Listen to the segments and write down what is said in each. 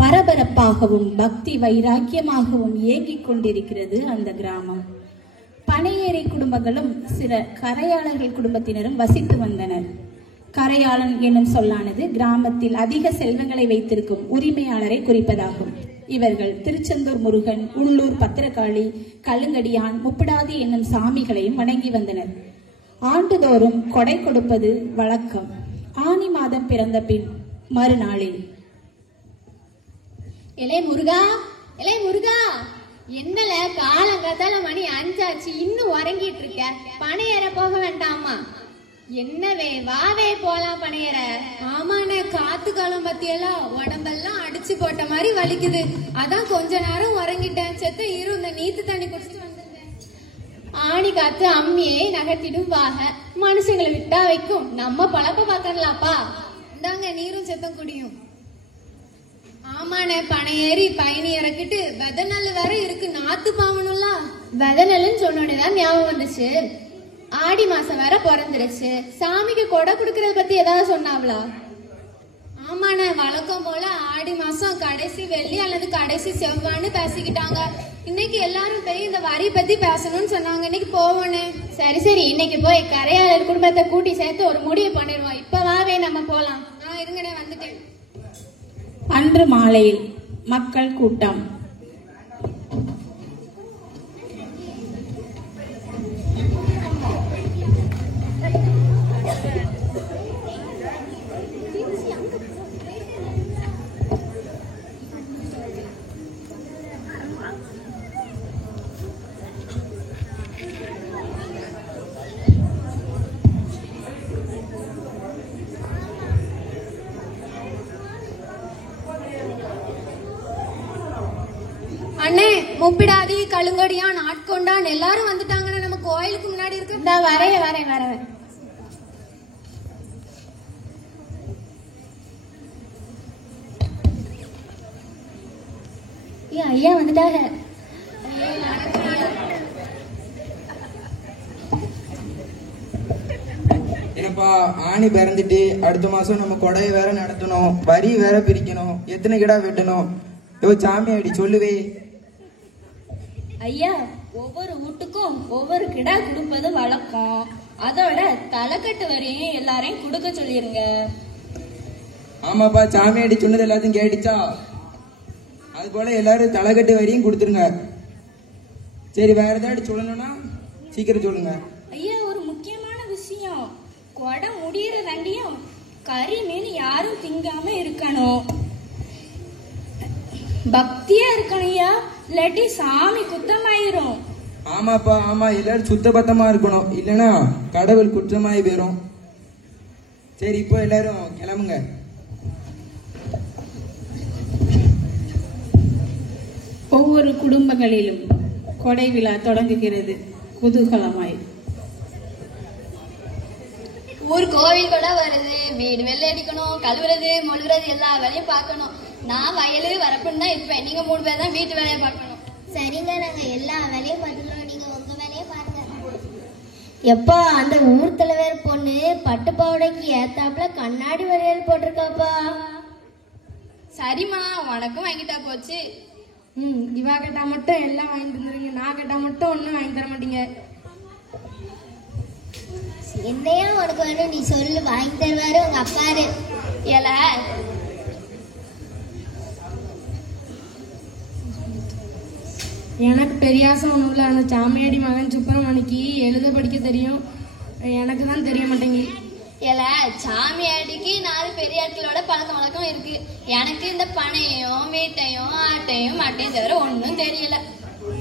பரபரப்பாகவும் பக்தி வைராக்கியமாகவும் இயங்கிக் கொண்டிருக்கிறது அந்த கிராமம். பனையேறி குடும்பங்களும் சில கரையாளர்கள் குடும்பத்தினரும் வசித்து வந்தனர். கரையாளன் என்னும் சொல்லானது கிராமத்தில் அதிக செல்வங்களை வைத்திருக்கும் உரிமையாளரை குறிப்பதாகும். இவர்கள் திருச்செந்தூர் முருகன், உள்ளூர் பத்திரகாளி, கல்லுங்கடியான், முப்பிடாதி என்னும் சாமிகளையும் வணங்கி வந்தனர். ஆண்டுதோறும் கொடை கொடுப்பது வழக்கம். ஆனி மாதம் பிறந்த பின் மறுநாளில், இளைய முருகா, இளைய முருகா, என்னல காலங்காத்தால மணி 5 ஆச்சு, இன்னும் உறங்கிட்டு இருக்க? பனையேற போக வேண்டாமா? என்னவே வாவே போலாம் பனையேற. ஆமாண்ணே, காத்து காலம் பத்தியெல்லாம் உடம்பெல்லாம் அடிச்சு போட்ட மாதிரி வலிக்குது. அதான் கொஞ்ச நேரம் உறங்கிட்டேன். செத்த இரு, இந்த நீத்து தண்ணி குடிச்சிட்டு வந்துருந்தேன். ஆணி காத்து அம்மியே நகர்த்திடும் வாக, மனுஷங்களை விட்டா வைக்கும். நம்ம பழப்ப பாக்கலாப்பா. இந்தாங்க நீரும் செத்தம் குடியும். ஆமாண்ணே, பனையேறி பயணி இறக்கிட்டு வித நெல் வேற இருக்கு, நாத்து பாவணும்ல. வித நெல்லுன்னு சொன்னோடனேதான் ஞாபகம் வந்துச்சு. ஆடி மாசம் வேற பிறந்துருச்சு. சாமிக்கு கொடை குடுக்கறத பத்தி ஏதாவது சொன்னாவளா? ஆமாண்ணே, வழக்கம் போல ஆடி மாசம் கடைசி வெள்ளி அல்லது கடைசி செவ்வான்னு பேசிக்கிட்டாங்க. இன்னைக்கு எல்லாரும் போய் இந்த வரி பத்தி பேசணும்னு சொன்னாங்க. இன்னைக்கு போவோண்ணே. சரி சரி, இன்னைக்கு போய் கரையாளர் குடும்பத்தை கூட்டி சேர்த்து ஒரு முடிவு பண்ணிடுவோம். இப்ப வாவே நம்ம போலாம். இருங்கண்ணே, வந்துட்டேன். அன்று மாலையில் மக்கள் கூட்டம். அண்ணே, முப்பிடாதி, கழுங்கடியான், ஆட்கொண்டான் எல்லாரும் வந்துட்டாங்கன்னா நம்ம கோயிலுக்கு முன்னாடி இருக்கு. இந்த வரேன். ஐயா வந்துட்டாங்க. என்னப்பா, ஆணி பிறந்துட்டு அடுத்த மாசம் நம்ம கொடையை வேற நடத்தணும், வரி வேற பிரிக்கணும், எத்தனை கிடா வெட்டணும்? சாமி அடி சொல்லுவே. ஐயா, ஒவ்வொரு வீட்டுக்கும் ஒவ்வொரு கிடா கொடுப்பது வழக்கம். அதோட தலைக்கட்டு வரையும் எல்லாரையும் கொடுக்க சொல்லிருங்க. ஆமாப்பா, சாமி அடி சொன்னது எல்லாத்தையும் கேட்டுச்சா? அது போல எல்லாரும் தலைக்கட்டு வரையும் கொடுத்துருங்க. சரி, வேற ஏதாவது சொல்லணும்னா சீக்கிரம் சொல்லுங்க. ஐயா, ஒரு முக்கியமான விஷயம். கொடை முடிகிற தண்டியும் கறி மீன் யாரும் திங்காம இருக்கணும். பக்தியா இருக்கணும் ஐயா, இல்லாட்டி சாமி குத்தமாயிரும். ஆமாப்பா, ஆமா, எல்லாரும் சுத்த பத்தமா இருக்கணும், இல்லைன்னா கடவுள் குற்றமாயி போயிரும். சரி, இப்போ எல்லாரும் கிளம்புங்க. ஒவ்வொரு குடும்பங்களிலும் கொடை விழா தொடங்குகிறது குதூகலமாய். ஊர் கோவில் கூட வருது, வீடு வெள்ளை அடிக்கணும், கழுவுறது, மொழுகிறது, எல்லா வேலையும் பார்க்கணும். நான் வயலு வரப்புன்னு தான் இருப்பேன். நீங்க 3 பேர் தான் வீட்டு வேலையை பார்க்கணும். சரிங்க, நாங்க எல்லா வேலையும் பார்த்துக்கிறோம், நீங்க உங்க வேலையை பாருங்க. எப்பா, அந்த ஊர் தலைவர் பொண்ணு பட்டு பாவடைக்கு ஏத்தாப்புல கண்ணாடி வளையல் போட்டிருக்காப்பா. சரிம்மா, உனக்கும் வாங்கிட்டா போச்சு. இவா கேட்டா மட்டும் எல்லாம் வாங்கி தந்துருங்க, நான் கேட்டா மட்டும் ஒன்னும் வாங்கி தர மாட்டீங்க. என்னையா உனக்கு வேணும், நீ சொல்லு, வாங்கி தருவாரு உங்க அப்பாரு. ஏல, எனக்கு பெரியாசம் ஒன்றும் இல்லை. அந்த சாமியாடி மகன் சுப்பிரமணிக்கு எழுத படிக்க தெரியும், எனக்கு தான் தெரிய மாட்டேங்கி. ஏல, சாமியாடிக்கு 4 பெரிய ஆட்களோட பழக்கம் வழக்கம் இருக்கு. எனக்கு இந்த பனையும் வீட்டையும் ஆட்டையும் மாட்டையும் தவிர ஒன்னும் தெரியல.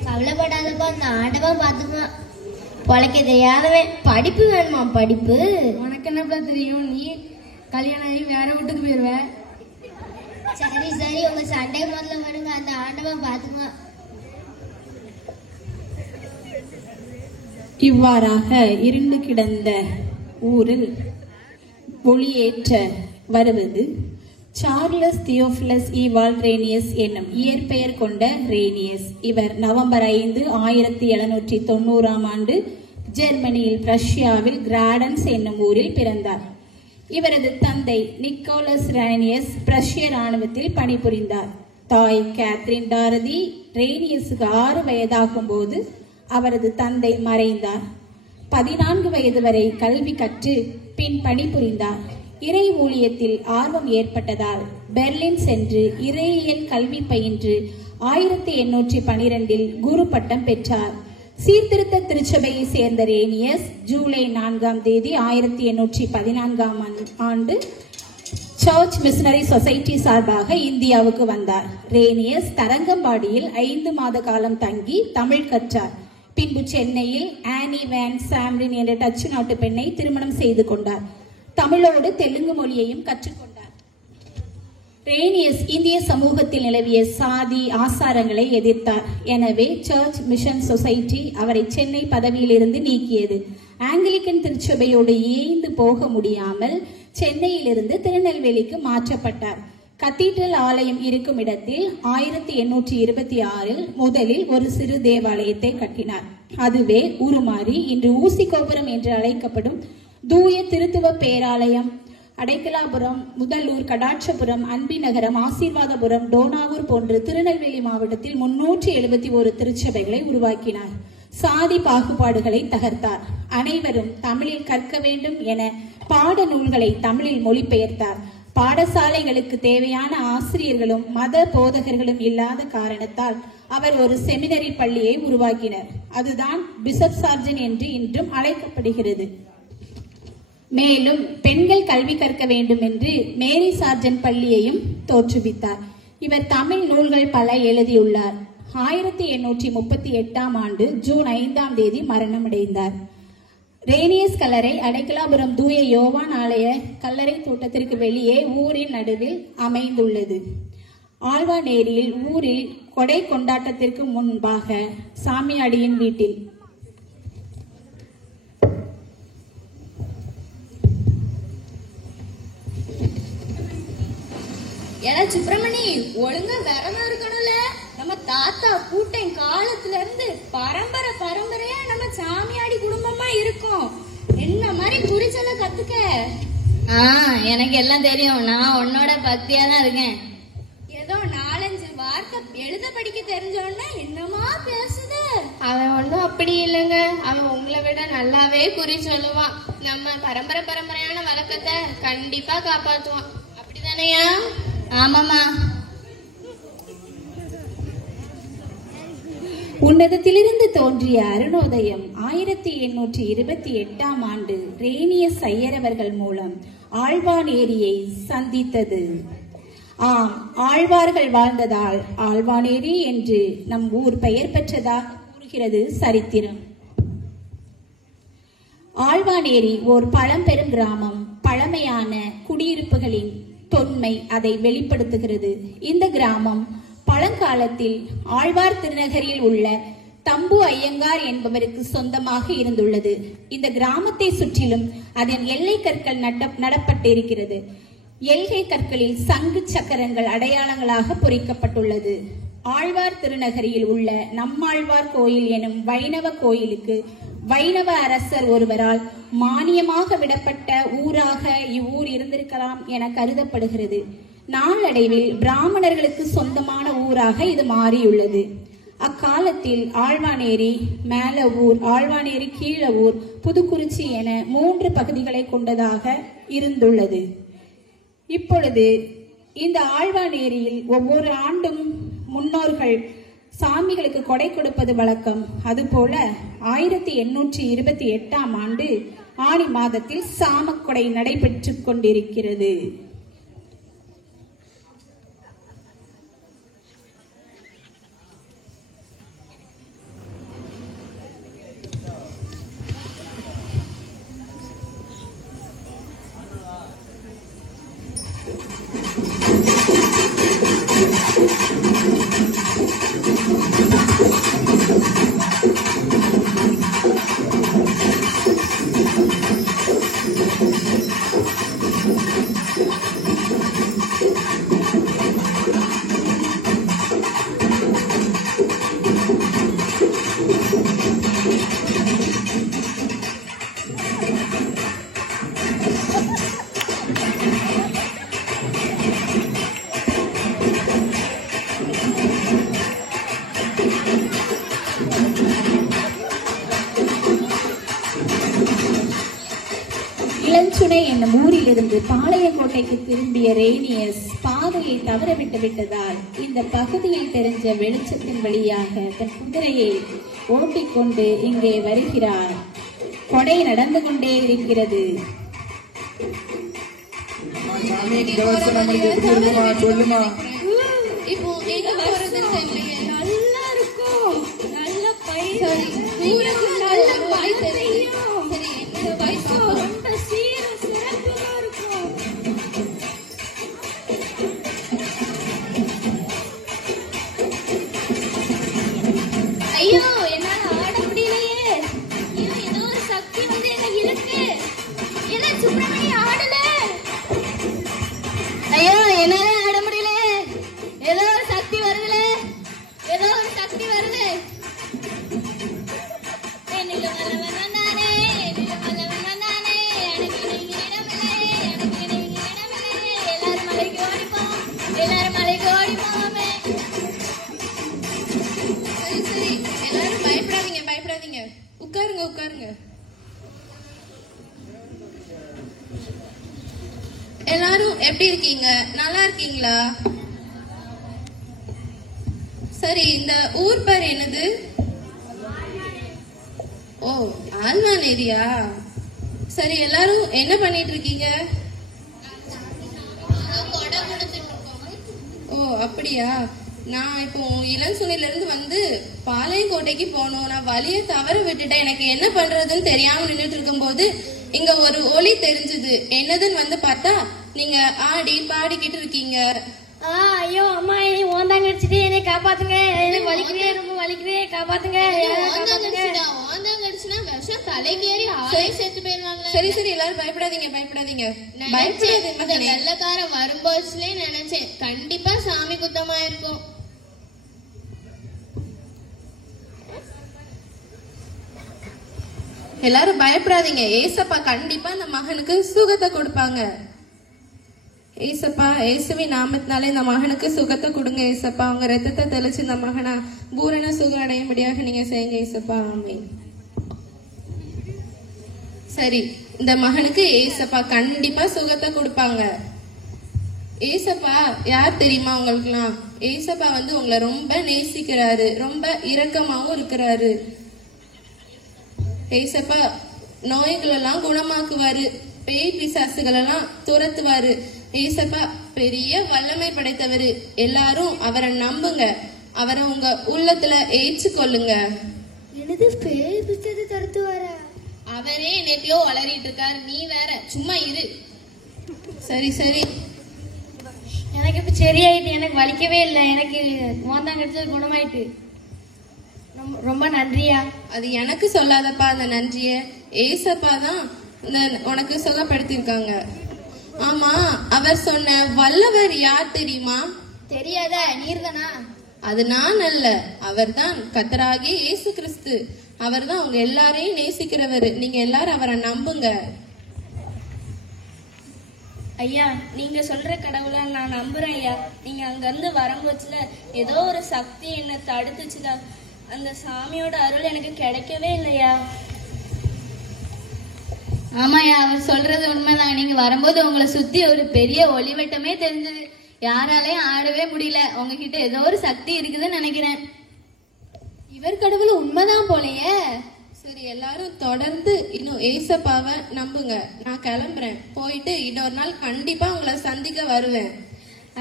கவலைப்படாதப்பா, அந்த ஆண்டவன் பார்த்துக்குவான். பொழைக்க தெரியாதவன். படிப்பு வேணுமா? படிப்பு உனக்கு என்னப்பா தெரியும்? நீ கல்யாணம் ஆகி வேற வீட்டுக்கு போயிருவ. சரி சரி, உங்க சண்டை முதல்ல வருங்க, அந்த ஆண்டவன் பார்த்துக்குவான். இவ்வாறாக இருண்டு கிடந்த ஊரில் ஒளியேற்ற வருவது சார்லஸ் தியோபிலஸ் ஈவால் ரேனியஸ் என்னும் இயற்பெயர் கொண்ட ரேனியஸ். இவர் நவம்பர் 5, 1790 ஆண்டு ஜெர்மனியில் ரஷ்யாவில் கிராடன்ஸ் என்னும் ஊரில் பிறந்தார். இவரது தந்தை நிக்கோலஸ் ரேனியஸ் பிரஷ்ய இராணுவத்தில் பணிபுரிந்தார். தாய் கேத்ரின் டாரதி ரேனியஸுக்கு 6 வயதாகும் போது அவரது தந்தை மறைந்தார். 14 வயது வரை கல்வி கற்று பின் பணிபுரிந்தார். இறை ஊழியத்தில் ஆர்வம் ஏற்பட்டதால் பெர்லின் சென்று இறையியல் கல்வி பயின்று 1812 குரு பட்டம் பெற்றார். சீர்திருத்த திருச்சபையை சேர்ந்த ரேனியஸ் ஜூலை 4 1814 ஆண்டு சர்ச் மிஷனரி சொசைட்டி சார்பாக இந்தியாவுக்கு வந்தார். ரேனியஸ் தரங்கம்பாடியில் 5 மாத காலம் தங்கி தமிழ் கற்றார். பின்பு சென்னையில் ஆனி வேன் சாம்ரின் என்ற டச்சு நாட்டு பெண்ணை திருமணம் செய்து கொண்டார். தமிழோடு தெலுங்கு மொழியையும் கற்றுக்கொண்டார். ரேனியஸ் இந்திய சமூகத்தில் நிலவிய சாதி ஆசாரங்களை எதிர்த்தார். எனவே சர்ச் மிஷன் சொசைட்டி அவரை சென்னை பதவியிலிருந்து நீக்கியது. ஆங்கிலிக்கன் திருச்சபையோடு இயைந்து போக முடியாமல் சென்னையிலிருந்து திருநெல்வேலிக்கு மாற்றப்பட்டார். கத்தீட்ரல் ஆலயம் இருக்கும் இடத்தில் 1826 முதலில் ஒரு சிறு தேவாலயத்தை கட்டினார். அதுவே உருமாறி இன்று ஊசி கோபுரம் என்று அழைக்கப்படும் தூய திருத்துவ பேராலயம். அடைக்கலாபுரம், முதலூர், கடாட்சபுரம், அன்பிநகரம், ஆசீர்வாதபுரம், டோனாவூர் போன்று திருநெல்வேலி மாவட்டத்தில் 371 திருச்சபைகளை உருவாக்கினார். சாதி பாகுபாடுகளை தகர்த்தார். அனைவரும் தமிழில் கற்க வேண்டும் என பாட நூல்களை தமிழில் மொழிபெயர்த்தார். பாடசாலைகளுக்கு தேவையான ஆசிரியர்களும் மத போதகர்களும் இல்லாத காரணத்தால் அவர் ஒரு செமினரி பள்ளியை உருவாக்கினார். அதுதான் பிஷப் சார்ஜன் என்று இன்றும் அழைக்கப்படுகிறது. மேலும் பெண்கள் கல்வி கற்க வேண்டும் என்று மேரி சார்ஜன் பள்ளியையும் தோற்றுவித்தார். இவர் தமிழ் நூல்கள் பல எழுதியுள்ளார். 1838 ஆண்டு ஜூன் 5 மரணமடைந்தார். ரேனியஸ் கல்லறை அடைக்கலாபுரம் தூய யோவான் ஆலய கல்லறை தோட்டத்திற்கு வெளியே ஊரின் நடுவில் அமைந்துள்ளது. ஆழ்வாநேரியில் ஊரில் கொடை கொண்டாட்டத்திற்கு முன்பாக சாமியாடியின் வீட்டில் சுப்பிரமணி ஒழுங்கா விரதம் இருக்கணும்ல. நம்ம தாத்தா கூட்டம் காலத்துல இருந்து பரம்பரையா நம்ம சாமியாடி குடும்பமா இருக்கோம். என்ன மாதிரி குறிச்சல கத்துக்க. எனக்கு எல்லாம் தெரியும். நான் உன்னோட பக்தியா தான் இருக்கேன். ஏதோ 4-5 வார்த்தை எழுத படிக்க தெரிஞ்சோன்னா என்னமா பேசுது. அவன் ஒன்றும் அப்படி இல்லைங்க. அவன் உங்களை விட நல்லாவே குறி சொல்லுவான். நம்ம பரம்பரையான வழக்கத்தை கண்டிப்பா காப்பாற்றுவான். அப்படிதானையா? ஆமாமா. உன்னதத்திலிருந்து தோன்றிய அருணோதயம் 1828 ஆண்டு ரேனியஸ் ஐயரவர்கள் மூலம் ஆழ்வானேரியை சந்தித்தது. ஆம், ஆழ்வார்கள் வாழ்ந்ததால் ஆழ்வானேரி என்று நம் ஊர் பெயர் பெற்றதாக கூறுகிறது சரித்திரம். ஆழ்வானேரி ஓர் பழம்பெரும் கிராமம். பழமையான குடியிருப்புகளின் தொன்மை அதை வெளிப்படுத்துகிறது. இந்த கிராமம் பழங்காலத்தில் ஆழ்வார் திருநகரில் உள்ள தம்பு ஐயங்கார் என்பவருக்கு சொந்தமாக இருந்துள்ளது. இந்த கிராமத்தை சுற்றிலும் அதன் எல்லை கற்கள் நடப்பட்டிருக்கிறது. எல்கை கற்களில் சங்கு சக்கரங்கள் அடையாளங்களாக பொறிக்கப்பட்டுள்ளது. ஆழ்வார் திருநகரியில் உள்ள நம்மாழ்வார் கோயில் எனும் வைணவ கோயிலுக்கு வைணவ அரசர் ஒருவரால் மானியமாக விடப்பட்ட ஊராக இவ்வூர் இருந்திருக்கலாம் என கருதப்படுகிறது. நாளடைவில் பிராமணர்களுக்கு சொந்தமான ஊராக இது மாறியுள்ளது. அக்காலத்தில் ஆழ்வானேரி மேல ஊர், ஆழ்வானேரி கீழ ஊர், புதுக்குறிச்சி என 3 பகுதிகளை கொண்டதாக இருந்துள்ளது. இப்பொழுது இந்த ஆழ்வானேரியில் ஒவ்வொரு ஆண்டும் முன்னோர்கள் சாமிகளுக்கு கொடை கொடுப்பது வழக்கம். அதுபோல 1828 ஆண்டு ஆடி மாதத்தில் சாமக்கொடை நடைபெற்று கொண்டிருக்கிறது. அச்சுனை என்னும் ஊரிலிருந்து பாளையங்கோட்டைக்கு திரும்பிய ரேனியஸ் பாதையை தவறவிட்டு விட்டதால் இந்த பகுதியில் தெரிஞ்ச வெளிச்சத்தின் வழியாக தன் குதிரையை ஓட்டிக்கொண்டு இங்கே வருகிறார். கொடை நடந்து கொண்டே இருக்கிறது. சொல்லுமா. இப்போ எங்க போறதுன்னு தெரியலையே. நல்லா இருக்கும். நல்ல பயிர். நல்ல பாய் தெரியும். சரி, என்னோட பாய் ரொம்ப சீரும் சிறப்பா இருக்கும். ஐயோ, என்னால ஆட முடியலையே. ஐயோ, ஏதோ ஒரு சக்தி வந்து என்ன இருக்கு. என்ன சுப்பிரமணி ஆடல. ஐயோ, என்னால ஆட முடியல. ஏதோ ஒரு சக்தி வருதுல. ஏதோ ஒரு சக்தி வருது. எல்லாரும் மலைக்கு ஓடி போவோமே. சரி சரி, எல்லாரும் பயப்படாதீங்க பயப்படாதீங்க. உட்காருங்க உட்காருங்க. எல்லாரும் எப்படி இருக்கீங்க? நல்லா இருக்கீங்களா? சரி, இந்த ஊர் பேர் என்னது? ஓ, ஆல்வான் ஏரியா. சரி, எல்லாரும் என்ன பண்ணிட்டு இருக்கீங்க? ஓ, அப்படியா? நான் இப்போ இளஞ்சுனையில இருந்து வந்து பாளையங்கோட்டைக்கு போனோம். நான் வழியை தவற விட்டுட்டேன். எனக்கு என்ன பண்றதுன்னு தெரியாம நின்றுட்டு இருக்கும் போது இங்க ஒரு ஒலி தெரிஞ்சது. என்னதுன்னு வந்து பார்த்தா நீங்க ஆடி பாடிக்கிட்டு இருக்கீங்க. ஐயோ அம்மா, என்னை ஓந்தாங்க அடிச்சுட்டு என்னை காப்பாத்துங்க. எனக்கு வலிக்குதே, ரொம்ப வலிக்குதே, காப்பாத்துங்க. சரி சரி, எல்லாரும் பயப்படாதீங்க பயப்படாதீங்க. பயப்படாதீங்க. வெள்ளக்காரன் வரும்போதுலே நினைச்சேன் கண்டிப்பா சாமி குத்தமா இருக்கும். எல்லாரும் பயப்படாதீங்க. ஏசப்பா கண்டிப்பா அந்த மகனுக்கு சுகத்தை கொடுப்பாங்க. ஏசப்பா, இயேசுவின் நாமத்தினாலே இந்த மகனுக்கு சுகத்தை கொடுங்க ஏசப்பா. அவங்க ரத்தத்தை தெளிச்சு இந்த மகனை பூரண சுகம் அடையும்படியாக நீங்க செய்யுங்க ஏசப்பா. ஆமென். சரி, இந்த மகனுக்கு ஏசப்பா கண்டிப்பா சுகத்தை கொடுப்பாங்க. ஏசப்பா யார் தெரியுமா உங்களுக்குலாம்? ஏசப்பா வந்து உங்களை ரொம்ப நேசிக்கிறாரு, ரொம்ப இரக்கமாவும் இருக்கிறாரு. ஏசப்பா நோய்களெல்லாம் குணமாக்குவாரு, பேய் பிசாசுகளெல்லாம் துரத்துவாரு. ஏசப்பா பெரிய வல்லமை படைத்தவரு. எல்லாரும் அவரை நம்புங்க, அவரை உங்க உள்ளத்துல ஏற்றுக்கொள்ளுங்க. எனது பேய் பிடிச்சது தடுத்து வர அவரே நேத்தியோ வளரிட்டு இருக்காரு, நீ வேற சும்மா இரு. சரி சரி, எனக்கு இப்ப சரியாயிட்டு. எனக்கு வலிக்கவே இல்லை. எனக்கு மோந்தாங்க அடிச்சது குணமாயிட்டு. ரொம்ப நன்றியா. அது எனக்கு சொல்லாதப்பா அந்த நன்றிய. ஏசப்பா தான் உனக்கு சுகப்படுத்திருக்காங்க. ஆமா, அவர் சொன்ன வல்லவர் யார் தெரியுமா? தெரியாத, நீர்தானா? அது நான் அல்ல, அவர்தான் கர்த்தராகிய இயேசு கிறிஸ்து. அவர்தான் உங்க எல்லாரையும் நேசிக்கிறவர். நீங்க எல்லாரும் அவரை நம்புங்க. ஐயா, நீங்க சொல்ற கடவுளை நான் நம்புறேன் ஐயா. நீங்க அங்க இருந்து வரும்போதுல ஏதோ ஒரு சக்தி என்ன தடுத்துச்சுதான். அந்த சாமியோட அருள் எனக்கு கிடைக்கவே இல்லையா. ஆமாயா, அவர் சொல்றது உண்மைதான். நீங்க வரும்போது உங்களை சுத்தி ஒரு பெரிய ஒளிவட்டமே தெரிஞ்சது. யாராலையும் ஆடவே முடியல. உங்ககிட்ட ஏதோ ஒரு சக்தி இருக்குதுன்னு நினைக்கிறேன். இவர் கடவுள் உண்மைதான் போலயே. சரி, எல்லாரும் தொடர்ந்து இன்னும் ஏசப்பாவை நம்புங்க. நான் கிளம்புறேன். போயிட்டு இன்னொரு நாள் கண்டிப்பா உங்களை சந்திக்க வருவேன்.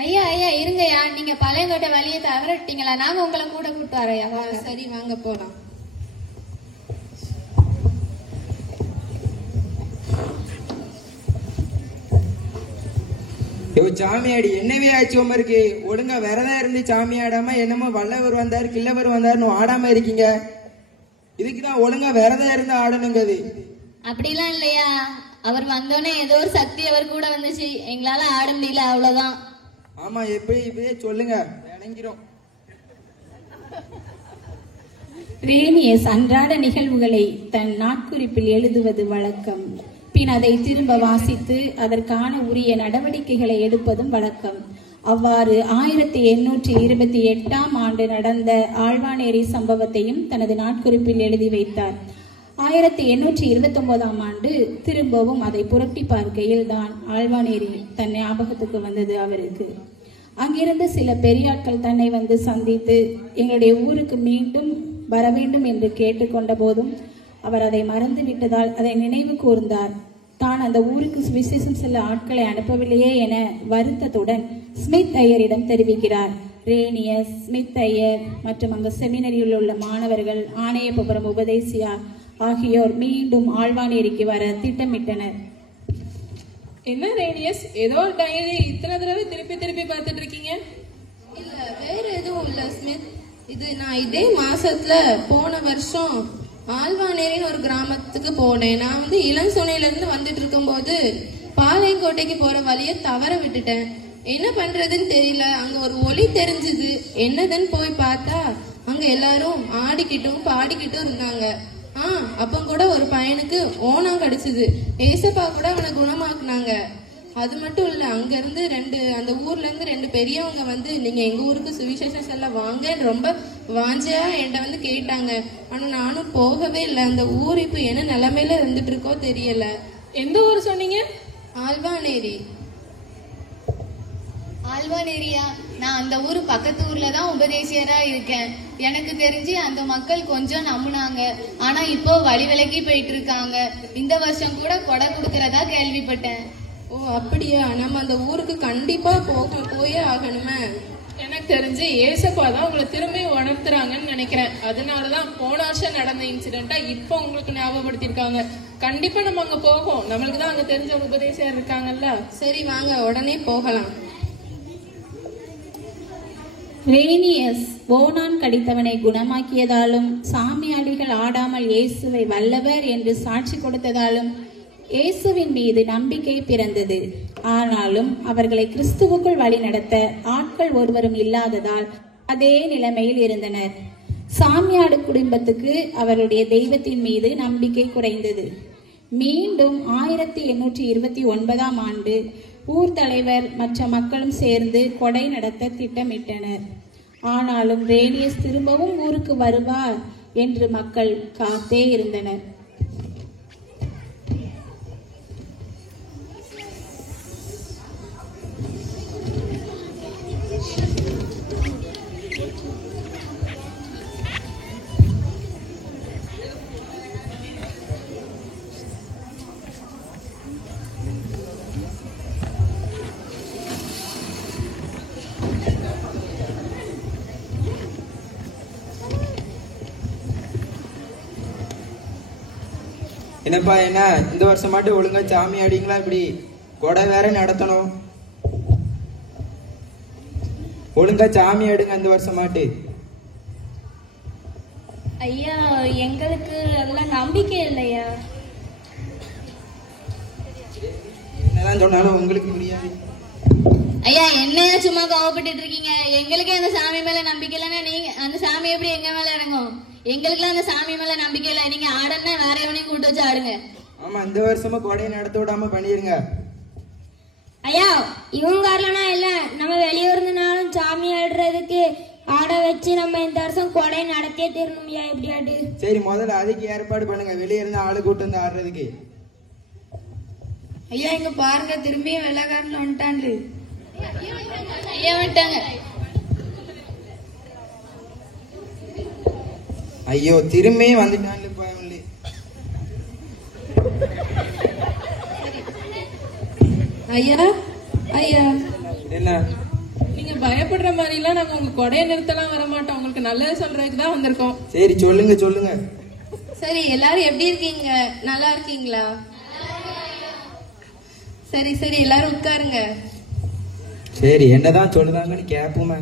ஐயா ஐயா இருங்கய்யா, நீங்க பாளையங்கோட்டை வழியை தவறட்டீங்களா? நாங்க உங்களை கூட கூப்பிட்டு வரையா. சரி, வாங்க போலாம். சாமியாடி என்னவே ஆச்சு உமருக்கு? ஒழுங்கா விரதம் இருந்து சாமி ஆடாம என்னமோ வல்லவர் வந்தாரு கில்லவர் வந்தாருன்னு ஆடாம இருக்கீங்க. இதுக்குதான் ஒழுங்கா விரதம் இருந்து ஆடணுங்கிறது. அப்படிலாம் இல்லையா, அவர் வந்தோடனே ஏதோ ஒரு சக்தி அவர் கூட வந்துச்சு. எங்களால ஆட முடியல, அவ்வளவுதான். ஆமா, எப்படி இப்படியே சொல்லுங்க, இணங்கிறோம். ரேனியஸ் அன்றாட நிகழ்வுகளை தன் நாட்குறிப்பில் எழுதுவது வழக்கம். பின் அதை திரும்ப வாசித்து அதற்கான உரிய நடவடிக்கைகளை எடுப்பதும் வழக்கம். அவ்வாறு 1828 நடந்த ஆழ்வானேரி சம்பவத்தையும் தனது நாட்குறிப்பில் எழுதி வைத்தார். 1829ஆம் ஆண்டு திரும்பவும் அதை புரட்டி பார்க்கையில் தான் ஆழ்வானேரி தன் ஞாபகத்துக்கு வந்தது அவருக்கு. அங்கிருந்து சில பெரியாட்கள் தன்னை வந்து சந்தித்து எங்களுடைய ஊருக்கு மீண்டும் வர வேண்டும் என்று கேட்டுக்கொண்ட போதும் அவர் அதை மறந்து விட்டதால் அதை நினைவு கூர்ந்தார். தான் அந்த ஊருக்கு சுவிசேஷம் செல்ல ஆட்களை அனுப்பவில்லையே என வருத்தத்துடன் ஸ்மித் ஐயரிடம் தெரிவிக்கிறார். ரேனியஸ், ஸ்மித் ஐயர் மற்றும் அங்கு செமினரியில் உள்ள மாணவர்கள், ஆணையபுரம் உபதேசியார் ஆகியோர் மீண்டும் ஆழ்வானேரிக்கு வர திட்டமிட்டனர். என்ன ரேனியஸ், ஏதோ ஒரு டைரி இத்தனை தடவை திருப்பி திருப்பி பார்த்துட்டு இருக்கீங்க? இல்ல, வேற எதுவும் இல்ல ஸ்மித். இது நான் இதே மாசத்துல போன வருஷம் ஆழ்வானேரின்னு ஒரு கிராமத்துக்கு போனேன். நான் வந்து இளஞ்சோனையில இருந்து வந்துட்டு இருக்கும் போது பாளையங்கோட்டைக்கு போற வழியை தவற விட்டுட்டேன். என்ன பண்றதுன்னு தெரியல. அங்க ஒரு ஒலி தெரிஞ்சது. என்னதுன்னு போய் பார்த்தா அங்க எல்லாரும் ஆடிக்கிட்டும் பாடிக்கிட்டும் இருந்தாங்க. அப்ப கூட ஒரு பையனுக்கு ஓணம் கிடைச்சது. ஏசப்பா கூட அவனை குணமாக்குனாங்க. அது மட்டும் இல்ல, அங்க இருந்து அந்த ஊர்ல இருந்து 2 பெரியவங்க வந்து நீங்க எங்க ஊருக்கு சுவிசேஷம் செல்ல வாங்கன்னு ரொம்ப வாஞ்சையா என்கிட்ட வந்து கேட்டாங்க. ஆனா நானும் போகவே இல்லை. அந்த ஊர் இப்ப என்ன நிலைமையில இருந்துட்டு இருக்கோ தெரியல. எந்த ஊர் சொன்னீங்க? ஆழ்வானேரி. ஆழ்வானேரியா? நான் அந்த ஊர் பக்கத்து ஊர்ல தான் உபதேசியரா இருக்கேன். எனக்கு தெரிஞ்சு அந்த மக்கள் கொஞ்சம் நம்புனாங்க. ஆனா இப்போ வழி விலகி போயிட்டு இருக்காங்க. இந்த வருஷம் கூட கொடை கொடுக்கறதா கேள்விப்பட்டேன். ஓ அப்படியா? நம்ம அந்த ஊருக்கு கண்டிப்பா போயே ஆகணுமே. எனக்கு தெரிஞ்சு ஏசப்பா தான் உங்களை திரும்பி உணர்த்துறாங்கன்னு நினைக்கிறேன். அதனாலதான் போன வருஷம் நடந்த இன்சிடென்ட்டா இப்போ உங்களுக்கு ஞாபகப்படுத்திருக்காங்க. கண்டிப்பா நம்ம அங்க போகும். நம்மளுக்கு தான் அங்க தெரிஞ்ச ஒரு உபதேசியர் இருக்காங்கல்ல. சரி வாங்க, உடனே போகலாம். ரேனியஸ் ஓனான் கடித்தவனை குணமாக்கியதாலும் சாமியாடிகள் ஆடாமல் இயேசுவை வல்லவர் என்று சாட்சி கொடுத்ததாலும் இயேசுவின் மீது நம்பிக்கை பிறந்தது. ஆனாலும் அவர்களை கிறிஸ்துவுக்குள் வழி நடத்த ஆட்கள் ஒருவரும் இல்லாததால் அதே நிலைமையில் இருந்தனர். சாமியாடு குடும்பத்துக்கு அவருடைய தெய்வத்தின் மீது நம்பிக்கை குறைந்தது. மீண்டும் 1829ஆம் ஆண்டு ஊர் தலைவர் மற்ற மக்களும் சேர்ந்து கொடை நடத்த திட்டமிட்டனர். ஆனாலும் ரேனியஸ் திரும்பவும் ஊருக்கு வருவார் என்று மக்கள் காத்தே இருந்தனர். என்னப்பா, என்ன இந்த வருஷம் மட்டும் ஒழுங்கா சாமி ஆடிங்களா? இப்படி கொடை வேற நடத்தணும். ஒழுங்கா சாமி ஆடுங்க இந்த வருஷம் மாட்டு. ஐயா, எங்களுக்கு எல்லாம் நம்பிக்கை இல்லையா? என்னதான் சொன்னாலும் உங்களுக்கு புரியாது. ஐயா, என்னையா சும்மா கோவப்பட்டு இருக்கீங்க? எங்களுக்கு அந்த சாமி மேல நம்பிக்கை இல்லைன்னா நீங்க அந்த சாமி எப்படி எங்க மேல இறங்கும்? எங்களுக்குலாம் அந்த சாமி மேல நம்பிக்கை இல்லை. நீங்க ஆடன்னா வேற எவனையும் கூட்டு வச்சு ஆடுங்க. ஆமா, இந்த வருஷமா கொடையை நடத்த விடாம பண்ணிருங்க. ஐயா, இவங்க வரலனா இல்ல, நம்ம வெளியே இருந்தனாலும் சாமி ஆடுறதுக்கு ஆட வச்சு நம்ம இந்த வருஷம் கொடை நடத்தியே தீரணும். ஐயா, எப்படி ஆடு? சரி, முதல்ல அதுக்கு ஏற்பாடு பண்ணுங்க. வெளியே இருந்து ஆளு கூட்டு வந்து ஆடுறதுக்கு. ஐயா, இங்க பாருங்க, திரும்பியும் வெள்ளக்காரல வந்துட்டாண்டு. ஐயா வந்துட்டாங்க. ஐயோ, திரும்பியும் வந்துட்டான்ல. ஐயா ஐயா, என்ன நீங்க பயப்படுற மாதிரி எல்லாம் நாங்க உங்க கொடையை நிறுத்தலாம் வர மாட்டோம். உங்களுக்கு நல்லது சொல்றதுக்கு தான் வந்திருக்கோம். சரி, சொல்லுங்க சொல்லுங்க. சரி, எல்லாரும் எப்படி இருக்கீங்க? நல்லா இருக்கீங்களா? சரி சரி, எல்லாரும் உட்காருங்க. சரி, என்னதான் சொல்லுதாங்கன்னு கேப்போமே.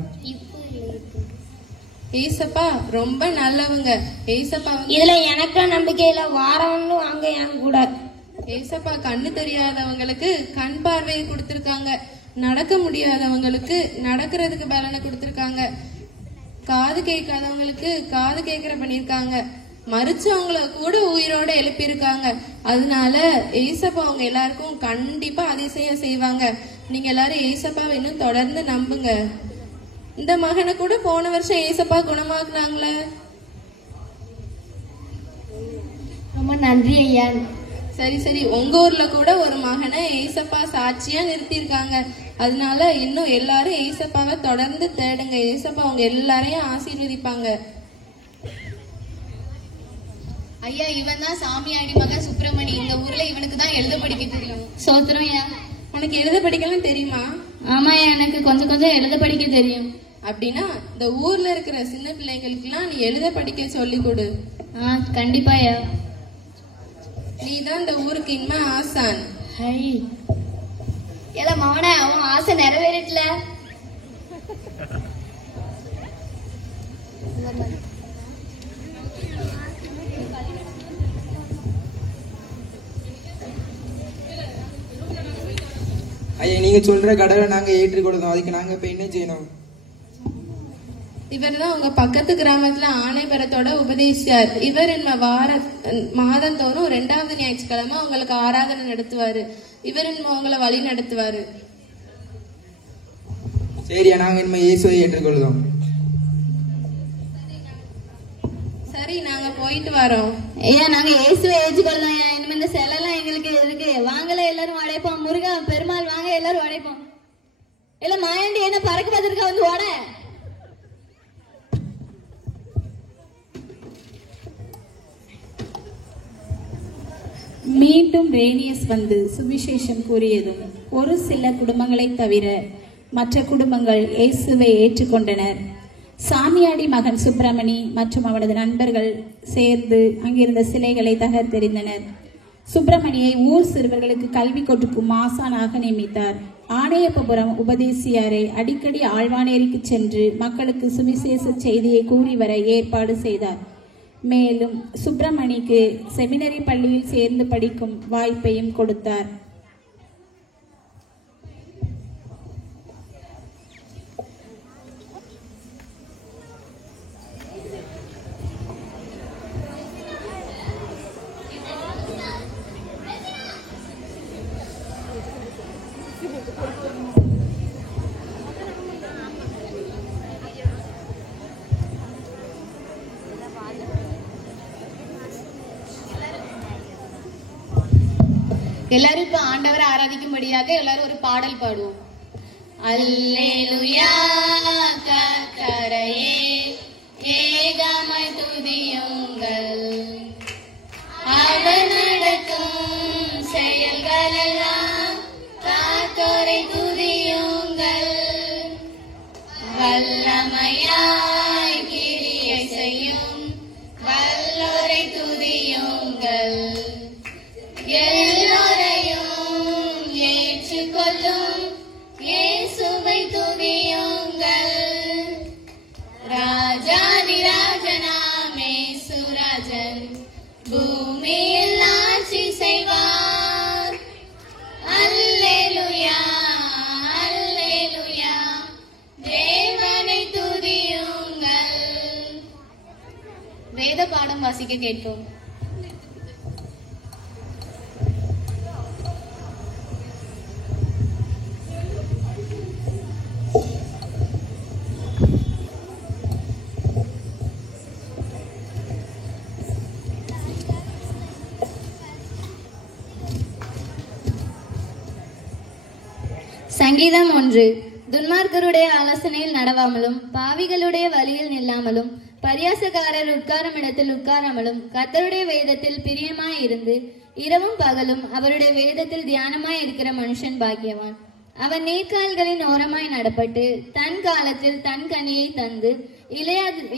ஏசப்பா ரொம்ப நல்லவங்க. ஏசப்பா இதுல எனக்கு நம்பிக்கை இல்ல. வாரவங்களும் வாங்க என் கூட. ஏசப்பா கண்ணு தெரியாதவங்களுக்கு கண் பார்வையை கொடுத்திருக்காங்க. நடக்க முடியாதவங்களுக்கு நடக்கிறதுக்கு பலனை கொடுத்திருக்காங்க. காது கேட்காதவங்களுக்கு காது கேட்கிற பண்ணிருக்காங்க. மறிச்சவங்கள கூட உயிரோட எழுப்பியிருக்காங்க. அதனால ஏசப்பா அவங்க எல்லாருக்கும் கண்டிப்பா அதிசயம் செய்வாங்க. நீங்க எல்லாரும் ஏசப்பாவை இன்னும் தொடர்ந்து நம்புங்க. இந்த மகனை கூட போன வருஷம் ஏசப்பா குணமாக்குனாங்களே. ரொம்ப நன்றி ஐயா. சரி சரி, உங்க ஊர்ல கூட ஒரு மகனை ஏசப்பா சாட்சியா நிறுத்தியிருக்காங்க. அதனால இன்னும் எல்லாரும் ஏசப்பாவை தொடர்ந்து தேடுங்க. ஏசப்பா அவங்க எல்லாரையும் ஆசீர்வதிப்பாங்க. ஐயா, இவன் தான் சாமியாடி மகன் சுப்பிரமணி. இந்த ஊர்ல இவனுக்கு தான் எழுத படிக்க தெரியும். சோத்திரம் ஐயா. உனக்கு எழுத படிக்கலாம் தெரியுமா? ஆமாய்யா, எனக்கு கொஞ்சம் கொஞ்சம் எழுத படிக்க தெரியும். அப்படின்னா இந்த ஊர்ல இருக்கிற சின்ன பிள்ளைங்களுக்குலாம் நீ எழுத படிக்க சொல்லி கொடு. கண்டிப்பாயா. நீ தான் இந்த ஊருக்கு இனிமே ஆசான். ஏல மவனே, அவன் ஆசை நிறைவேறல. ஐயா, நீங்க சொல்ற கடவுளை நாங்க ஏற்றுக்கொள்ளுதோம். அதுக்கு நாங்க இப்ப என்ன செய்யணும்? இவர் தான் உங்க பக்கத்து கிராமத்துல ஆணைபரத்தோட உபதேசியார். இவர் மாதந்தோறும் 2வது ஞாயிற்றுக்கிழமை உங்களுக்கு ஆராதனை நடத்துவாரு. இவர் உங்களை வழி நடத்துவாரு. சரியா, நாங்க இனிமே இயேசுவை ஏற்றுக்கொள்ளுதோம். சரி, நாங்க போயிட்டு வரோம். ஐயா, நாங்க இயேசுவை ஏற்றுக்கொள்ளலாம். இனிமே இந்த செலெல்லாம் எங்களுக்கு இருக்கு. வாங்கல, எல்லாரும் உடைப்போம். முருகா பெருமாள் வாங்க, எல்லாரும் உடைப்போம். இல்ல மாயாண்டி என்ன பறக்க பார்த்துருக்கா, வந்து ஓட. மீண்டும் ரேனியஸ் வந்து சுவிசேஷம் கூறியதும் ஒரு சில குடும்பங்களை தவிர மற்ற குடும்பங்கள் இயேசுவை ஏற்றுக்கொண்டனர். சாமியாடி மகன் சுப்பிரமணி மற்றும் அவனது நண்பர்கள் சேர்ந்து அங்கிருந்த சிலைகளை தகர்த்தெறிந்தனர். சுப்பிரமணியை ஊர் சிறுவர்களுக்கு கல்வி கொடுக்கும் ஆசானாக நியமித்தார். ஆணையப்பபுரம் உபதேசியாரை அடிக்கடி ஆழ்வானேரிக்கு சென்று மக்களுக்கு சுவிசேஷ செய்தியை கூறி வர ஏற்பாடு செய்தார். மேலும் சுப்பிரமணிக்கு செமினரி பள்ளியில் சேர்ந்து படிக்கும் வாய்ப்பையும் கொடுத்தார். எல்லாரும் இப்ப ஆண்டவரை ஆராதிக்கும்படியாக எல்லாரும் ஒரு பாடல் பாடுவோம். அல்லேலூயா கர்த்தரையே ஏகமாய் துதியுங்கள், அவர் நடக்கும் செயல்களெல்லாம் காத்தோரை துதியுங்கள், வல்லமையாய் கிரியை செய்யும் வல்லோரை துதியுங்கள், எல்லோரையும் ஏற்றுக்கொள்ளும் இயேசுவை துதியுங்கள், ராஜாதிராஜனாம் இயேசுராஜன் பூமியில் ஆட்சி செய்வார். அல்லேலூயா அல்லேலூயா, தேவனை துதியுங்கள். வேத பாடம் வாசிக்க கேட்போம். சங்கீதம் 1. துன்மார்க்கருடைய ஆலோசனையில் நடவாமலும் பாவிகளுடைய வழியில் நில்லாமலும் பரியாசக்காரர் உட்காரும் இடத்தில் உட்காராமலும் கர்த்தருடைய வேதத்தில் பிரியமாய் இருந்து இரவும் பகலும் அவருடைய வேதத்தில் தியானமாய் இருக்கிற மனுஷன் பாக்கியவான். அவன் நேர்கால்களின் ஓரமாய் நடப்பட்டு தன் காலத்தில் தன் கனியை தந்து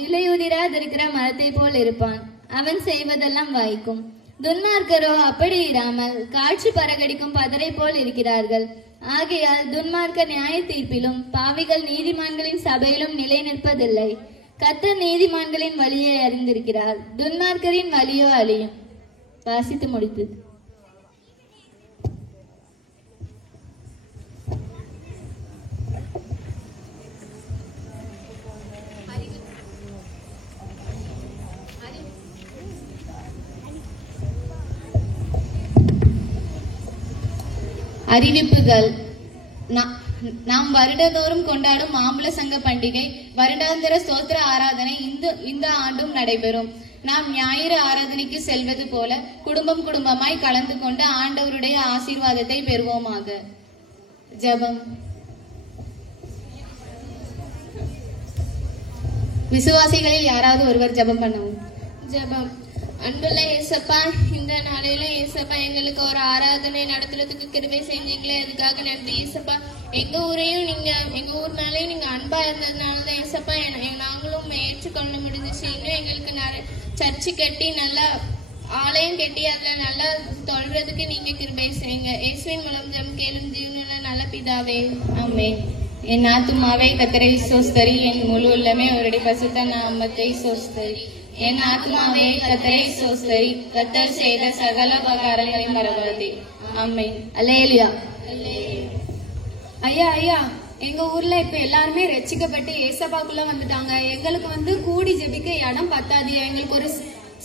இலையுதிராதிருக்கிற மரத்தை போல் இருப்பான். அவன் செய்வதெல்லாம் வாய்க்கும். துன்மார்க்கரோ அப்படி இராமல் காற்று பறகடிக்கும் பதரை போல் இருக்கிறார்கள். ஆகையால் துன்மார்க்கர் நியாய தீர்ப்பிலும் பாவிகள் நீதிமான்களின் சபையிலும் நிலை நிற்பதில்லை. கர்த்தர் நீதிமான்களின் வழியை அறிந்திருக்கிறார், துன்மார்க்கரின் வழியோ அழியும். வாசித்து முடித்து. அறிவிப்புகள். நாம் வருடந்தோறும் கொண்டாடும் மாம்பழ சங்க பண்டிகை வருடாந்திர ஸ்தோத்திர ஆராதனை இந்த ஆண்டும் நடைபெறும். நாம் ஞாயிறு ஆராதனைக்கு செல்வது போல குடும்பம் குடும்பமாய் கலந்து கொண்டு ஆண்டவருடைய ஆசீர்வாதத்தை பெறுவோமாக. ஜெபம். விசுவாசிகளில் யாராவது ஒருவர் ஜெபம் பண்ணவும். ஜெபம். அன்புள்ள ஏசப்பா, இந்த நாளையில ஏசப்பா எங்களுக்கு ஒரு ஆராதனை நடத்துறதுக்கு கிருபை செஞ்சீங்களே, அதுக்காக நன்றி ஏசப்பா. எங்க ஊரையும் நீங்க, எங்க ஊர் மேலேயும் நீங்க அன்பா இருந்ததுனாலதான் ஏசப்பா நாங்களும் ஏற்றுக்கொள்ள முடிஞ்சிச்சு. இன்னும் எங்களுக்கு சர்ச்சு கட்டி நல்லா ஆலயம் கட்டி அதுல நல்லா தொழுறதுக்கு நீங்க கிருபை செய்யுங்க. இயேசுவின் மூலம் ஜெபம் கேளும் ஜீவனுள்ள நல்ல பிதாவே, ஆமென். என் ஆத்துமாவே கர்த்தரை ஸ்தோத்திரி, என் முழு உள்ளமே அவருடைய பரிசுத்த நாமத்தை ஸ்தோத்திரி. என் ஆத்மாவே கர்த்தரை ஸ்தோத்திரி, கர்த்தர் செய்த சகல உபகாரங்களை மறவாதே. ஆமென். அல்லேலூயா. ஐயா ஐயா, எங்க ஊர்ல இப்ப எல்லாருமே ரட்சிக்கப்பட்டு ஏசப்பாக்குள்ள வந்துட்டாங்க. எங்களுக்கு கூடி ஜெபிக்க இடம் பத்தாது. எங்களுக்கு ஒரு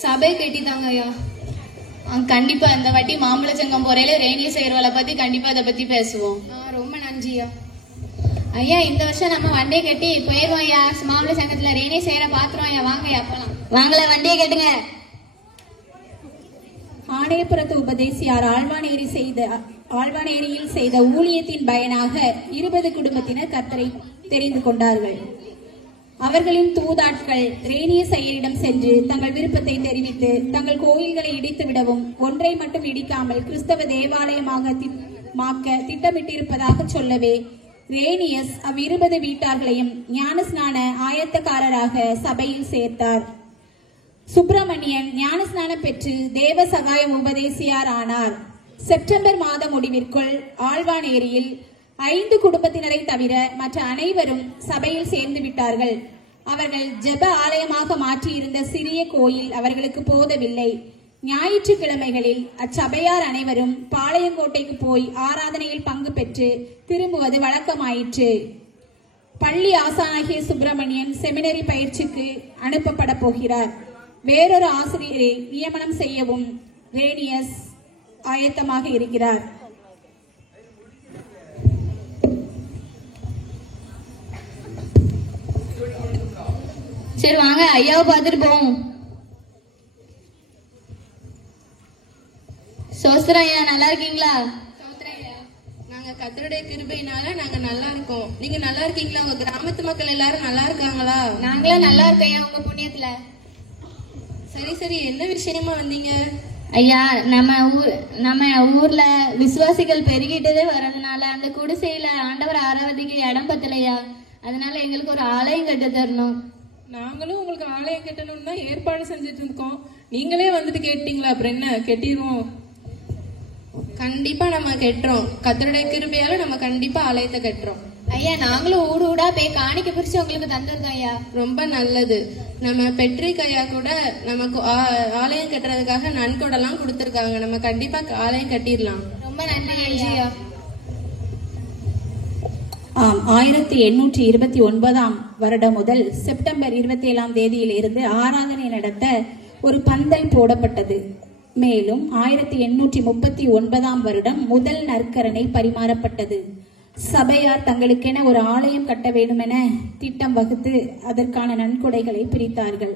சபை கட்டிட்டாங்க ஐயா. கண்டிப்பா இந்த வாட்டி மாம்பழ சங்கம் போறையில ரேணிய செய்யறவளை பத்தி கண்டிப்பா அதை பத்தி பேசுவோம். ரொம்ப நன்றியா ஐயா. இந்த வருஷம் நம்ம வண்டியை கட்டி போயிருவோம் ஐயா. மாம்பழ சங்கத்துல ரேணிய செய்யற பாத்துறோம் ஐயா. வாங்க ஐயா போலாம். வாங்கல, வண்டியை கேட்டுங்க. ஆணையபுரத்து உபதேசியார் ஆழ்வானேரியில் செய்த ஊழியத்தின் பயனாக 20 குடும்பத்தினர் கர்த்தரை தெரிந்து கொண்டார்கள். அவர்களின் தூதாட்கள் ரேணிய செயலிடம் சென்று தங்கள் விருப்பத்தை தெரிவித்து தங்கள் கோயில்களை இடித்து விடவும் ஒன்றை மட்டும் இடிக்காமல் கிறிஸ்தவ தேவாலயமாக திட்டமிட்டிருப்பதாக சொல்லவே ரேனியஸ் 20 வீட்டார்களையும் ஞானஸ்நான ஆயத்தக்காரராக சபையில் சேர்த்தார். சுப்பிரமணியன் ஞானஸ்நானம் பெற்று தேவ சகாயம் உபதேசியார் ஆனார். செப்டம்பர் மாத முடிவிற்குள் ஆழ்வானேரியில் 5 குடும்பத்தினரை தவிர மற்ற அனைவரும் சபையில் சேர்ந்து விட்டார்கள். அவர்கள் ஜெப ஆலயமாக மாற்றியிருந்த சிறிய கோயில் அவர்களுக்கு போதவில்லை. ஞாயிற்றுக்கிழமைகளில் அச்சபையார் அனைவரும் பாளையங்கோட்டைக்கு போய் ஆராதனையில் பங்கு பெற்று திரும்புவது வழக்கமாயிற்று. பள்ளி ஆசானாகிய சுப்பிரமணியன் செமினரி பயிற்சிக்கு அனுப்பப்பட போகிறார். வேறொரு ஆசிரியரை நியமனம் செய்யவும் ரேனியஸ் ஆயத்தமாக இருக்கிறார். சரி வாங்க, ஐயாவை பார்த்துட்டு போவோம். சோஸ்திரம் ஐயா, நல்லா இருக்கீங்களா? நாங்க கர்த்தருடைய கிருபையினால நாங்க நல்லா இருக்கோம். நீங்க நல்லா இருக்கீங்களா? உங்க கிராமத்து மக்கள் எல்லாரும் நல்லா இருக்காங்களா? நாங்களும் நல்லா இருக்கோம் ஐயா, உங்க புண்ணியத்துல. சரி சரி, என்ன விஷயமா வந்தீங்க? ஐயா, நம்ம ஊர்ல விசுவாசிகள் பெருகிட்டதே வர்றதுனால அந்த குடிசையில ஆண்டவர் ஆராதிக்கு இடம் பத்தலையா, அதனால எங்களுக்கு ஒரு ஆலயம் கட்ட தரணும். நாங்களும் உங்களுக்கு ஆலயம் கட்டணும்னு தான் ஏற்பாடு செஞ்சுட்டு இருக்கோம். நீங்களே வந்துட்டு கேட்டீங்களா? அப்புறம் என்ன, கட்டிடுவோம். கண்டிப்பா நம்ம கட்டுறோம். கர்த்தருடைய கிருபையால நம்ம கண்டிப்பா ஆலயத்தை கட்டுறோம். ஐயா, நாங்களும் ஊடு ஊடா போய் காணிக்க பிரிச்சு உங்களுக்கு தந்துருக்கோம் ஐயா. ரொம்ப நல்லது. நம்ம பெட்ரிக் ஐயா கூட நமக்கு ஆலயம் கட்டுறதுக்காக நன்கொடெல்லாம் கொடுத்துருக்காங்க. நம்ம கண்டிப்பா ஆலயம் கட்டிடலாம். ரொம்ப நன்றி ஐயா. 1829 வருடம் முதல் செப்டம்பர் 27 தேதியிலிருந்து ஆராதனை நடத்த ஒரு பந்தல் போடப்பட்டது. மேலும் 1839 வருடம் முதல் நற்கரணை பரிமாறப்பட்டது. சபையார் தங்களுக்கென ஒரு ஆலயம் கட்ட வேண்டுமென திட்டம் வகுத்து அதற்கான நன்கொடைகளை பிரித்தார்கள்.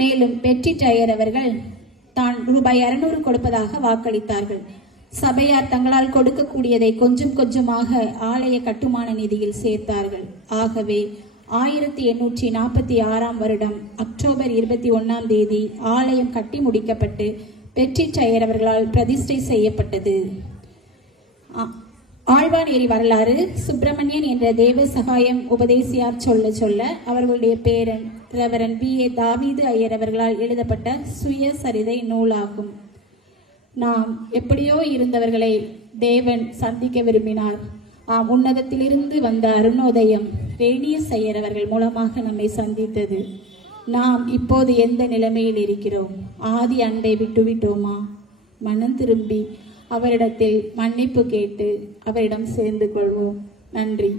மேலும் பெட்ரி டயர் அவர்கள் தான் ரூபாய் 200 கொடுப்பதாக வாக்களித்தார்கள். சபையார் தங்களால் கொடுக்கக்கூடியதை கொஞ்சம் கொஞ்சமாக ஆலய கட்டுமான நிதியில் சேர்த்தார்கள். ஆகவே 1846 வருடம் அக்டோபர் 21 தேதி ஆலயம் கட்டி முடிக்கப்பட்டு பெட்ரி டயர் அவர்களால் பிரதிஷ்டை செய்யப்பட்டது. ஆழ்வானேரி வரலாறு. சுப்பிரமணியன் என்ற தேவ சகாயம் உபதேசியார் சொல்ல சொல்ல அவர்களுடைய பேரன் ரெவரன் B.A. தாவீது ஐயர் அவர்களால் எழுதப்பட்ட சுயசரிதை நூலாகும். நாம் எப்படியோ இருந்தவர்களை தேவன் சந்திக்க விரும்பினார். உன்னதத்திலிருந்து வந்த அருணோதயம் ரேனியஸ் ஐயர் அவர்கள் மூலமாக நம்மை சந்தித்தது. நாம் இப்போது எந்த நிலைமையில் இருக்கிறோம்? ஆதி அன்பை விட்டுவிட்டோமா? மனம் திரும்பி அவரிடத்தில் மன்னிப்பு கேட்டு அவரிடம் சேர்ந்து கொள்வோம். நன்றி.